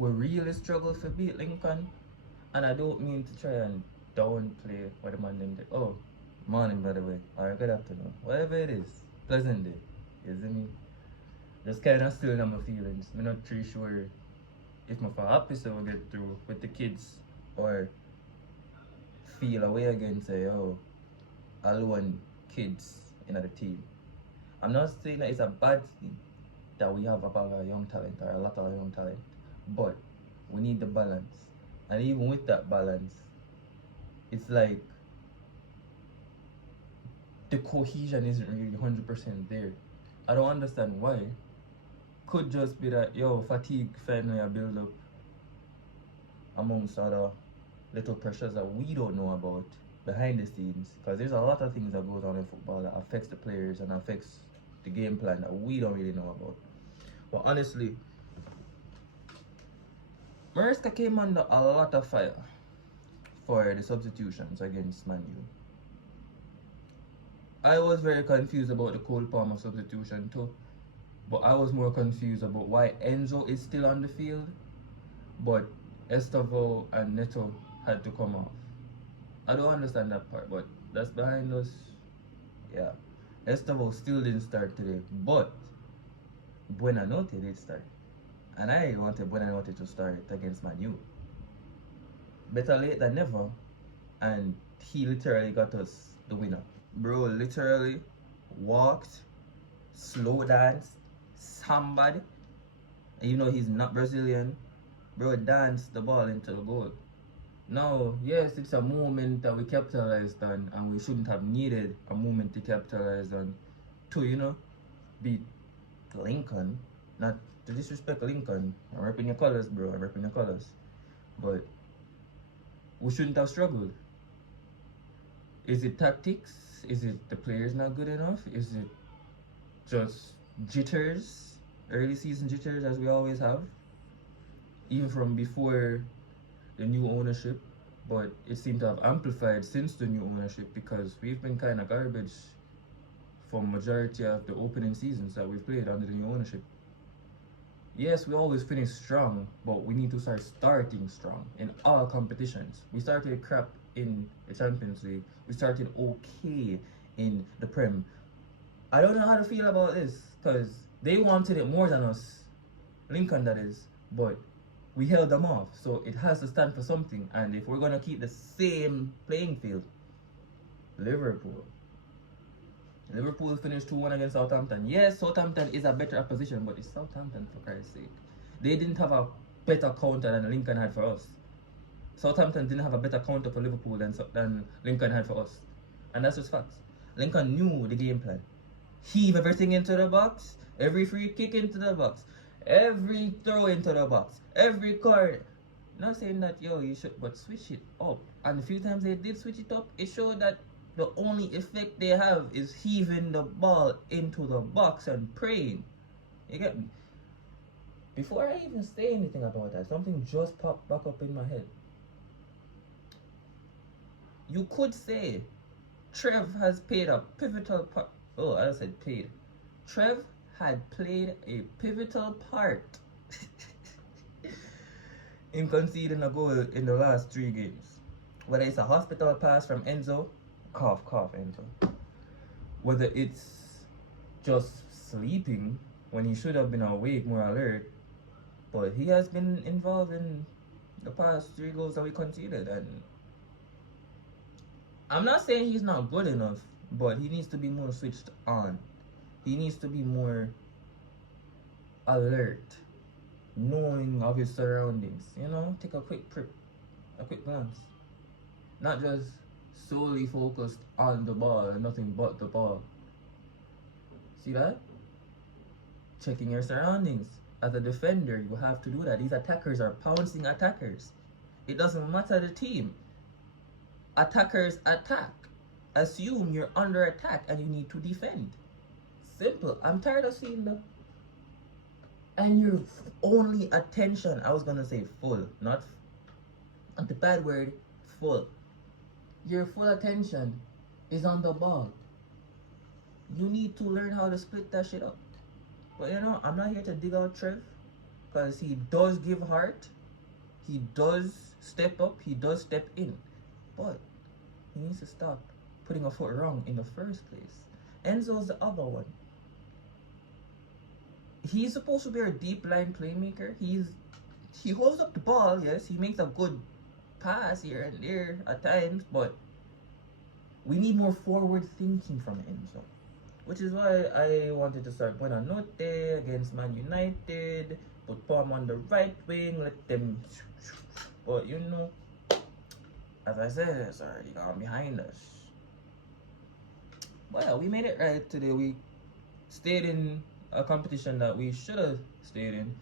we really struggle to beat Lincoln. And I don't mean to try and downplay what the man them did. Oh, morning by the way. Or good afternoon. Whatever it is. Pleasant day. You see me? Just kind of still in my feelings. I'm not too sure if I'm for happy so we get through with the kids or feel away again say, oh, alone kids in the team. I'm not saying that it's a bad thing that we have about our young talent or a lot of our young talent, but we need the balance. And even with that balance, it's like the cohesion isn't really 100% there. I don't understand why. Could just be that, yo, fatigue finally build up amongst other little pressures that we don't know about behind the scenes, because there's a lot of things that goes on in football that affects the players and affects the game plan that we don't really know about. But honestly, Mariska came under a lot of fire for the substitutions against Man U. I was very confused about the Cole Palmer substitution too, but I was more confused about why Enzo is still on the field, but Estevao and Neto had to come off. I don't understand that part, but that's behind us. Yeah, Estevao still didn't start today, but Buenanote did start. And I wanted Buenanote to start against Man U. Better late than never, and he literally got us the winner. Bro literally walked, slow danced, somebody. And you know he's not Brazilian. Bro danced the ball into the goal. Now, yes, it's a moment that we capitalized on, and we shouldn't have needed a moment to capitalize on to, you know, beat Lincoln. Not to disrespect Lincoln. I'm repping your colors, bro. I'm repping your colors. But we shouldn't have struggled. Is it tactics? Is it the players not good enough? Is it just jitters? Early season jitters, as we always have? Even from before the new ownership, but it seemed to have amplified since the new ownership, because we've been kind of garbage for majority of the opening seasons that we've played under the new ownership. Yes, we always finish strong, but we need to start starting strong in all competitions. We started crap in the Champions League. We started okay in the Prem. I don't know how to feel about this, because they wanted it more than us. Lincoln, that is. But we held them off, so it has to stand for something. And if we're going to keep the same playing field, Liverpool finished 2-1 against Southampton. Yes, Southampton is a better opposition, but it's Southampton, for Christ's sake. They didn't have a better counter than Lincoln had for us. Southampton didn't have a better counter for Liverpool than Lincoln had for us. And that's just facts. Lincoln knew the game plan. Heave everything into the box, every free kick into the box, every throw into the box, every corner. Not saying that, yo, you should, but switch it up. And a few times they did switch it up, it showed that the only effect they have is heaving the ball into the box and praying. You get me? Before I even say anything about that, something just popped back up in my head. You could say Trev has played a pivotal part. Oh, I said played. Trev had played a pivotal part in conceding a goal in the last 3 games. Whether it's a hospital pass from Enzo, cough, cough, Enzo. Whether it's just sleeping when he should have been awake, more alert. But he has been involved in the past 3 goals that we conceded. And I'm not saying he's not good enough, but he needs to be more switched on. He needs to be more alert, knowing of his surroundings. You know, take a quick trip, a quick glance. Not just solely focused on the ball and nothing but the ball. See that? Checking your surroundings. As a defender, you have to do that. These attackers are pouncing attackers. It doesn't matter the team. Attackers attack. Assume you're under attack and you need to defend. Simple. I'm tired of seeing that. And your only attention, I was gonna say full, not the bad word, full. Your full attention is on the ball. You need to learn how to split that shit up. But you know, I'm not here to dig out Trev. because he does give heart, he does step up, he does step in, but he needs to stop putting a foot wrong in the first place. Enzo's the other one. He's supposed to be a deep line playmaker. He holds up the ball, yes, he makes a good pass here and there at times, but we need more forward thinking from Enzo. Which is why I wanted to start Buenanote against Man United, put Palm on the right wing, let them. But you know, as I said, it's already gone behind us. Well, we made it right today. We stayed in a competition that we should have stayed in.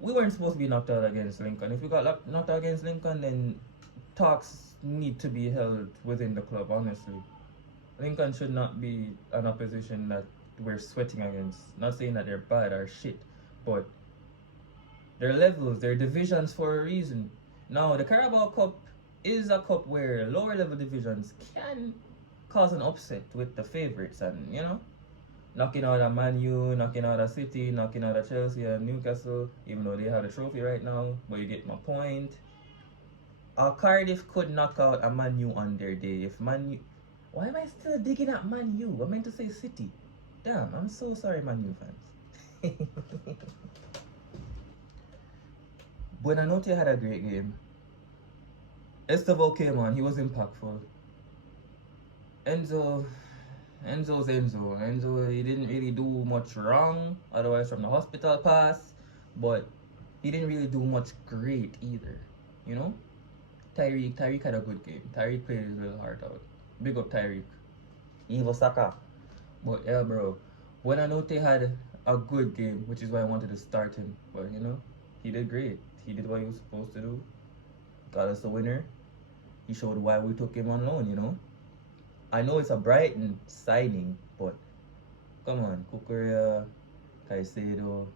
We weren't supposed to be knocked out against Lincoln. If we got knocked out against Lincoln, then talks need to be held within the club, honestly. Lincoln should not be an opposition that we're sweating against. Not saying that they're bad or shit, but they're levels, they're divisions for a reason. Now, the Carabao Cup is a cup where lower level divisions can cause an upset with the favourites, and you know, knocking out a Man U, knocking out a City, knocking out a Chelsea and Newcastle, even though they have a trophy right now, but you get my point. Cardiff could knock out a Man U on their day. If Man U... Why am I still digging at Man U? I meant to say City. Damn, I'm so sorry, Man U fans. Buenanote had a great game. Estevao came on, he was impactful. Enzo's Enzo. Enzo, he didn't really do much wrong, otherwise from the hospital pass, but he didn't really do much great either, you know? Tyreek had a good game. Tyreek played his little heart out. Big up Tyreek. Evil Saka. But yeah, bro. Buenanote had a good game, which is why I wanted to start him. But you know, he did great. He did what he was supposed to do. Got us a winner. He showed why we took him on loan, you know. I know it's a Brighton signing, but come on, Kukurea, Caicedo.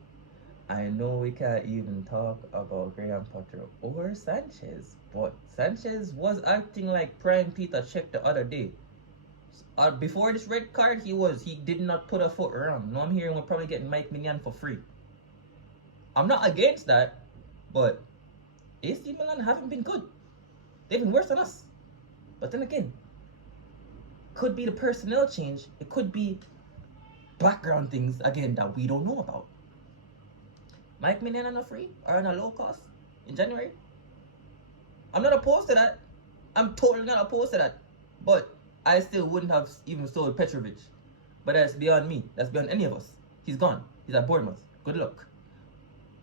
I know we can't even talk about Graham Potter or Sanchez, but Sanchez was acting like Prime Peter Cech the other day. Before this red card, he did not put a foot around. Now I'm hearing we're probably getting Mike Mignon for free. I'm not against that, but AC Milan haven't been good. They've been worse than us. But then again, could be the personnel change. It could be background things again that we don't know about. Mike Mignon on a free or on a low cost in January. I'm not opposed to that. I'm totally not opposed to that. But I still wouldn't have even sold Petrovic. But that's beyond me. That's beyond any of us. He's gone. He's at Bournemouth. Good luck.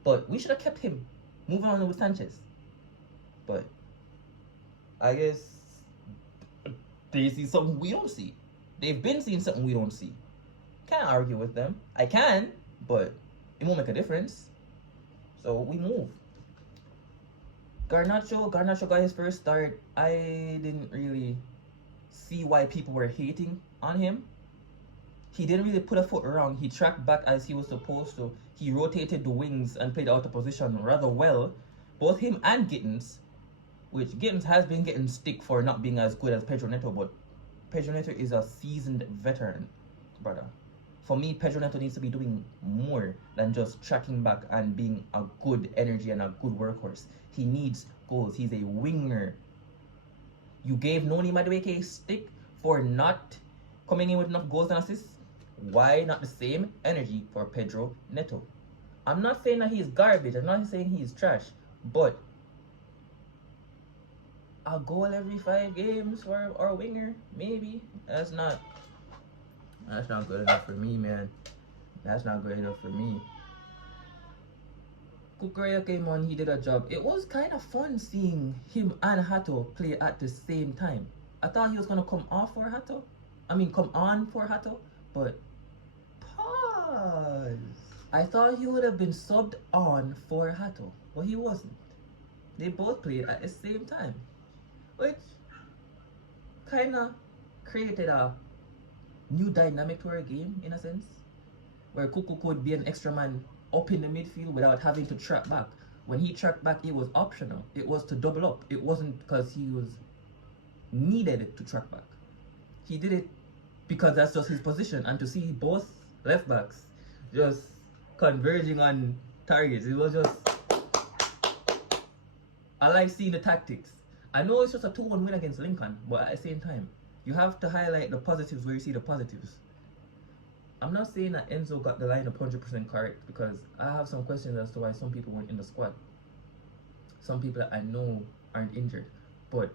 But we should have kept him. Moving on with Sanchez. But I guess they see something we don't see. They've been seeing something we don't see. Can't argue with them. I can, but it won't make a difference. So we move. Garnacho got his first start. I didn't really see why people were hating on him. He didn't really put a foot wrong. He tracked back as he was supposed to. He rotated the wings and played out of position rather well. Both him and Gittins, which Gittins has been getting stick for not being as good as Pedro Neto, but Pedro Neto is a seasoned veteran, brother. For me, Pedro Neto needs to be doing more than just tracking back and being a good energy and a good workhorse. He needs goals. He's a winger. You gave Noni Madueke a stick for not coming in with enough goals and assists. Why not the same energy for Pedro Neto? I'm not saying that he's garbage. I'm not saying he's trash. But a goal every 5 games for our winger, maybe. That's not good enough for me, man. That's not good enough for me. Kukurea came on, he did a job. It was kind of fun seeing him and Hato play at the same time. I thought he was going to come on for Hato, but pause. I thought he would have been subbed on for Hato, but he wasn't. They both played at the same time, which kind of created a new dynamic to our game, in a sense, where Kuku could be an extra man up in the midfield without having to track back. When he tracked back, it was optional. It was to double up. It wasn't because he was needed to track back. He did it because that's just his position. And to see both left backs just converging on targets. It was just, I like seeing the tactics. I know it's just a 2-1 win against Lincoln, but at the same time, you have to highlight the positives where you see the positives. I'm not saying that Enzo got the lineup 100% correct, because I have some questions as to why some people weren't in the squad. Some people that I know aren't injured. But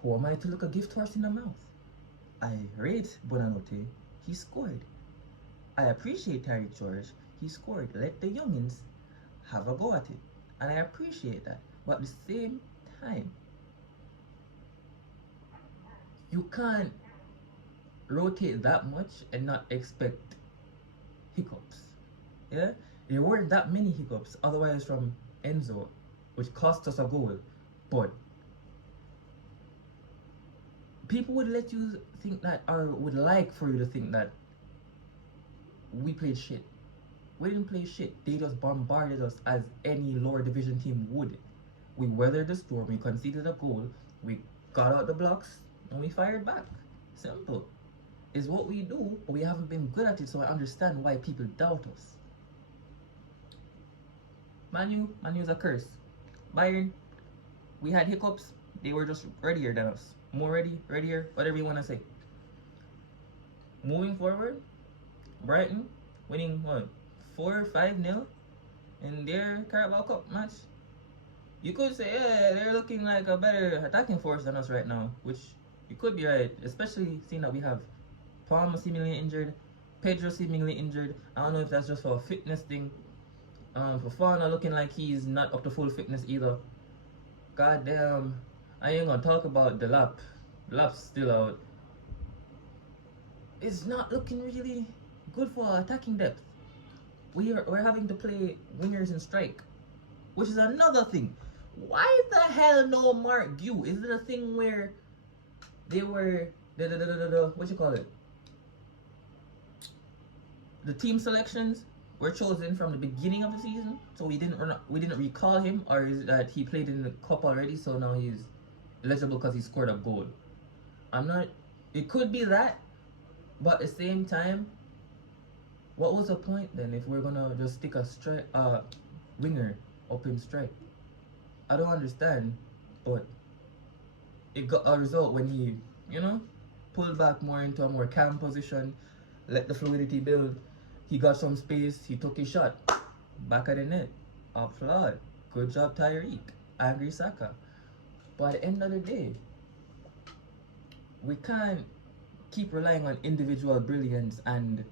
who am I to look a gift horse in the mouth? I rate Bonanote. He scored. I appreciate Terry George. He scored. Let the youngins have a go at it. And I appreciate that. But at the same time, you can't rotate that much and not expect hiccups. Yeah? There weren't that many hiccups otherwise from Enzo, which cost us a goal. But people would let you think that, or would like for you to think that we played shit. We didn't play shit. They just bombarded us as any lower division team would. We weathered the storm, we conceded a goal, we got out the blocks, and we fired back. Simple. It's what we do, but we haven't been good at it, so I understand why people doubt us. Man U's a curse. Bayern, we had hiccups, they were just readier than us. More ready, readier, whatever you want to say. Moving forward, Brighton winning what, 4-5-0 in their Carabao Cup match. You could say, yeah, they're looking like a better attacking force than us right now, which you could be right, especially seeing that we have Palmer seemingly injured, Pedro seemingly injured. I don't know if that's just for a fitness thing. Fofana looking like he's not up to full fitness either. God damn, I ain't gonna talk about the lap. Lap's still out. It's not looking really good for attacking depth. We're having to play wingers and strike, which is another thing. Why the hell no Mark Gu? Is it a thing where they were what you call it? The team selections were chosen from the beginning of the season, so we didn't recall him, or is it that he played in the cup already, so now he's eligible because he scored a goal? I'm not. It could be that, but at the same time, what was the point then if we're gonna just stick a winger up in strike? I don't understand, but it got a result when he, pulled back more into a more calm position, let the fluidity build. He got some space, he took his shot, back at the net, applaud. Good job, Tyreek. Angry Saka. But at the end of the day, we can't keep relying on individual brilliance and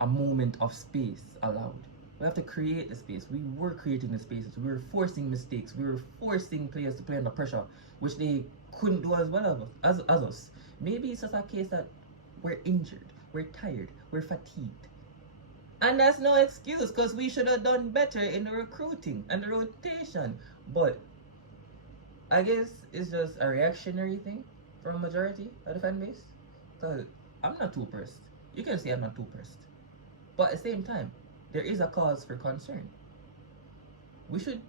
a moment of space allowed. We have to create the space. We were creating the spaces. We were forcing mistakes. We were forcing players to play under pressure, which they couldn't do as well as us. Maybe it's just a case that we're injured, we're tired, we're fatigued. And that's no excuse, because we should have done better in the recruiting and the rotation. But I guess it's just a reactionary thing for a majority of the fan base. Because I'm not too pressed. You can say I'm not too pressed. But at the same time, there is a cause for concern. We should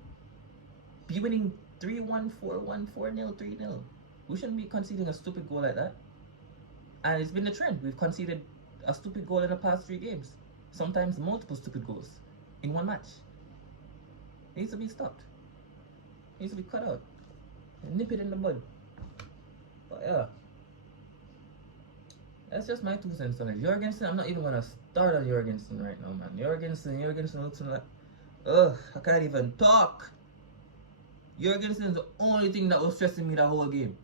be winning 3-1, 4-1, 4-0, 3-0. We shouldn't be conceding a stupid goal like that. And it's been the trend. We've conceded a stupid goal in the past 3 games. Sometimes multiple stupid goals in one match. It needs to be stopped. It needs to be cut out. And nip it in the bud. But yeah. That's just my 2 cents on it. Jorgensen, I'm not even gonna start on Jorgensen right now, man. Jorgensen looks like, I can't even talk. Jorgensen is the only thing that was stressing me the whole game.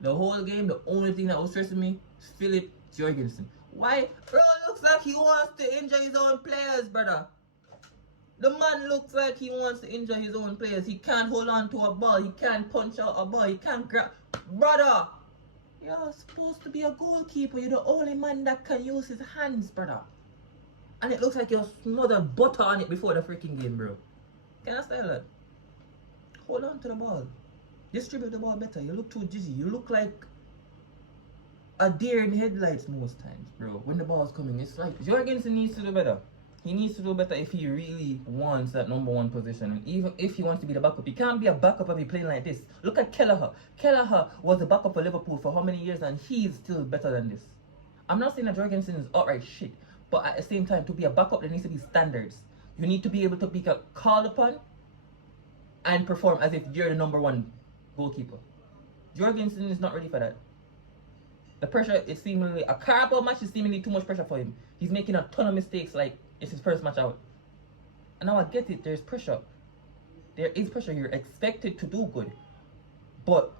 The whole game, the only thing that was stressing me is Philip Jorgensen. Why? Bro, looks like he wants to injure his own players, brother. The man looks like he wants to injure his own players. He can't hold on to a ball. He can't punch out a ball. He can't grab. Brother! You're supposed to be a goalkeeper. You're the only man that can use his hands, brother. And it looks like you smothered butter on it before the freaking game, bro. Can I say that? Hold on to the ball. Distribute the ball better. You look too dizzy. You look like a deer in headlights most times, bro. When the ball's coming, it's like Jorgensen needs to do better. He needs to do better if he really wants that #1 position. And even if he wants to be the backup, he can't be a backup and be playing like this. Look at Kelleher. Kelleher was the backup for Liverpool for how many years, and he's still better than this. I'm not saying that Jorgensen is outright shit, but at the same time, to be a backup, there needs to be standards. You need to be able to be called upon and perform as if you're the number one goalkeeper. Jorgensen is not ready for that. The pressure is seemingly, a Carabao match is seemingly too much pressure for him. He's making a ton of mistakes like it's his first match out. And now I get it, there's pressure. There is pressure, you're expected to do good. But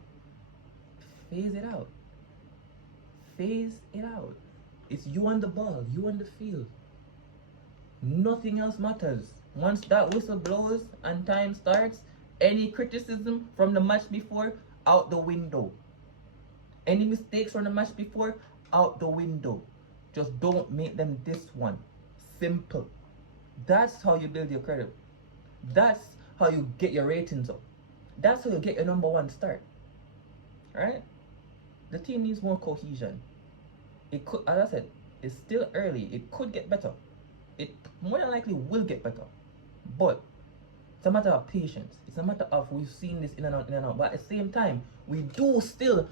phase it out. Phase it out. It's you on the ball, you on the field. Nothing else matters. Once that whistle blows and time starts, any criticism from the match before, out the window. Any mistakes from the match before, out the window. Just don't make them this one. Simple. That's how you build your credit. That's how you get your ratings up. That's how you get your number one start. Right? The team needs more cohesion. It could, as I said, it's still early. It could get better. It more than likely will get better. But it's a matter of patience. It's a matter of, we've seen this in and out, in and out. But at the same time, we do still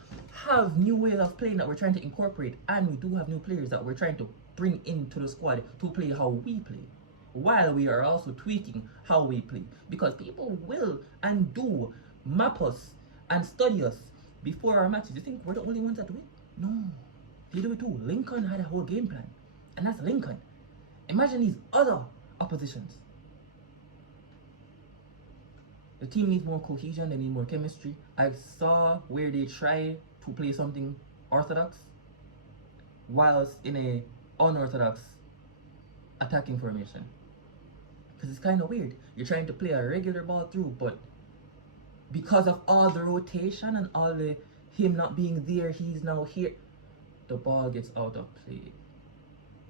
have new ways of playing that we're trying to incorporate. And we do have new players that we're trying to bring into the squad to play how we play. While we are also tweaking how we play. Because people will and do map us and study us before our matches. You think we're the only ones that do it? No. They do it too. Lincoln had a whole game plan. And that's Lincoln. Imagine these other oppositions. The team needs more cohesion, they need more chemistry. I saw where they try to play something orthodox whilst in a unorthodox attacking formation. Because it's kind of weird. You're trying to play a regular ball through, but because of all the rotation and all the him not being there, he's now here, the ball gets out of play.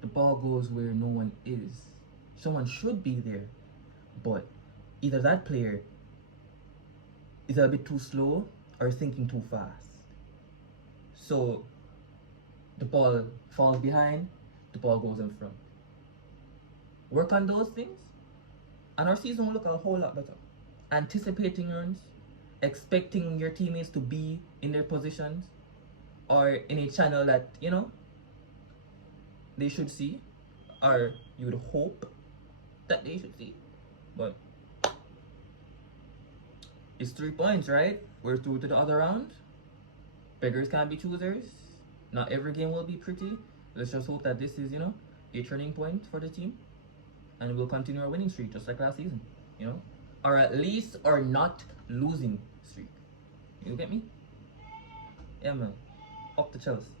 The ball goes where no one is. Someone should be there, but either that player is a bit too slow or thinking too fast. So the ball falls behind, the ball goes in front. Work on those things, and our season will look a whole lot better. Anticipating runs, expecting your teammates to be in their positions or in a channel that, you know, they should see, or you would hope that they should see. But it's 3 points, right? We're through to the other round. Beggars can't be choosers. Not every game will be pretty. Let's just hope that this is, you know, a turning point for the team, and we'll continue our winning streak just like last season, you know, or at least our not losing streak. You get me? Yeah, man. Up the Chelsea.